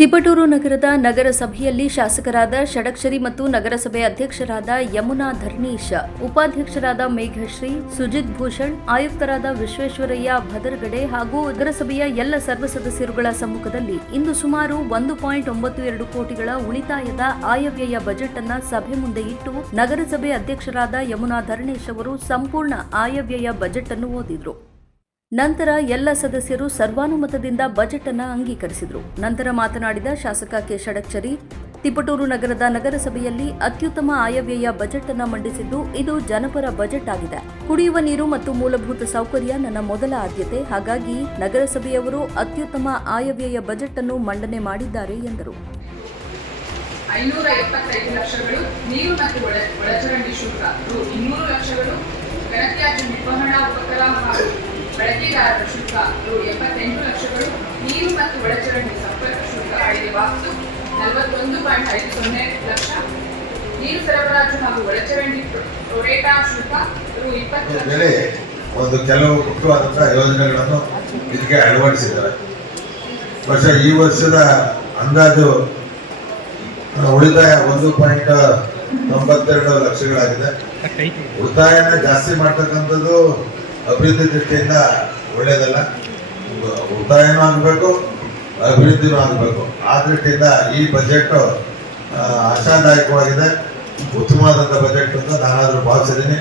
ತಿಪಟೂರು ನಗರದ ನಗರಸಭೆಯಲ್ಲಿ ಶಾಸಕರಾದ ಷಡಕ್ಷರಿ ಮತ್ತು ನಗರಸಭೆ ಅಧ್ಯಕ್ಷರಾದ ಯಮುನಾ ಧರ್ನೀಶ್ ಉಪಾಧ್ಯಕ್ಷರಾದ ಮೇಘಶ್ರೀ, ಸುಜಿತ್ ಭೂಷಣ್, ಆಯುಕ್ತರಾದ ವಿಶ್ವೇಶ್ವರಯ್ಯ ಭದರ್ಗಡೆ ಹಾಗೂ ನಗರಸಭೆಯ ಎಲ್ಲ ಸರ್ವ ಸದಸ್ಯರುಗಳ ಸಮ್ಮುಖದಲ್ಲಿ ಇಂದು ಸುಮಾರು ಒಂದು ಪಾಯಿಂಟ್ ಒಂಬತ್ತು ಎರಡು ಕೋಟಿಗಳ ಉಳಿತಾಯದ ಆಯವ್ಯಯ ಬಜೆಟ್ ಅನ್ನ ಸಭೆ ಮುಂದೆ ಇಟ್ಟು ನಗರಸಭೆ ಅಧ್ಯಕ್ಷರಾದ ಯಮುನಾ ಧರ್ಣೇಶ್ ಅವರು ಸಂಪೂರ್ಣ ಆಯವ್ಯಯ ಬಜೆಟ್ ಅನ್ನು ಓದಿದ್ರು. ನಂತರ ಎಲ್ಲ ಸದಸ್ಯರು ಸರ್ವಾನುಮತದಿಂದ ಬಜೆಟ್ ಅನ್ನು ಅಂಗೀಕರಿಸಿದರು. ನಂತರ ಮಾತನಾಡಿದ ಶಾಸಕ ಕೆ. ಷಡಕ್ಷರಿ, ತಿಪಟೂರು ನಗರದ ನಗರಸಭೆಯಲ್ಲಿ ಅತ್ಯುತ್ತಮ ಆಯವ್ಯಯ ಬಜೆಟ್ ಅನ್ನು ಮಂಡಿಸಿದ್ದು ಇದು ಜನಪರ ಬಜೆಟ್ ಆಗಿದೆ. ಕುಡಿಯುವ ನೀರು ಮತ್ತು ಮೂಲಭೂತ ಸೌಕರ್ಯ ನನ್ನ ಮೊದಲ ಆದ್ಯತೆ. ಹಾಗಾಗಿ ನಗರಸಭೆಯವರು ಅತ್ಯುತ್ತಮ ಆಯವ್ಯಯ ಬಜೆಟ್ ಅನ್ನು ಮಂಡನೆ ಮಾಡಿದ್ದಾರೆ ಎಂದರು. ಐನೂರ ಲಕ್ಷಗಳು ನೀರು ಮತ್ತು ಒಳ, ಒಳಚರಂಡಿ ಶುಲ್ಕ ರು ಇನ್ನೂರು ಲಕ್ಷಗಳು ಘನತ್ಯಾಜ್ಯ ನಿರ್ವಹಣಾ ಉಪಕ್ರಮ ಹಾಗೂ ಶುಲ್ಕ ಎಪ್ಪತ್ತೆಂಟು ಲಕ್ಷಗಳು, ನೀರು ಮತ್ತು ಒಳಚರಂಡಿ ಸಂಪರ್ಕ ಶುಲ್ಕ ನೀರು ಸರಬರಾಜು ಹಾಗೂ ಒಳಚರಂಡಿ ಶುಲ್ಕ ರು ಇಪ್ಪತ್ತು ಒಂದು ಕೆಲವು ಮುಖ್ಯವಾದಂತಹ ಯೋಜನೆಗಳನ್ನು ಇದಕ್ಕೆ ಅಳವಡಿಸಿದ್ದಾರೆ. ವರ್ಷ ಈ ವರ್ಷದ ಅಂದಾಜು ಉಳಿತಾಯ ಒಂದು ಪಾಯಿಂಟ್ ತೊಂಬತ್ತೆರಡು ಲಕ್ಷಗಳಾಗಿದೆ. ಉಳಿತಾಯನ ಜಾಸ್ತಿ ಮಾಡ್ತಕ್ಕಂಥದ್ದು ಅಭಿವೃದ್ಧಿ ದೃಷ್ಟಿಯಿಂದ ಒಳ್ಳೆಯದಲ್ಲ ಉ- ಉಳಿತಾಯನೂ ಆಗಬೇಕು ಅಭಿವೃದ್ಧಿನೂ ಆಗಬೇಕು. ಆ ದೃಷ್ಟಿಯಿಂದ ಈ ಬಜೆಟ್ ಆಶಾದಾಯಕವಾಗಿದೆ. ಉತ್ತಮವಾದಂಥ ಬಜೆಟ್ ಅಂತ ನಾನಾದರೂ ಭಾವಿಸಿದ್ದೀನಿ.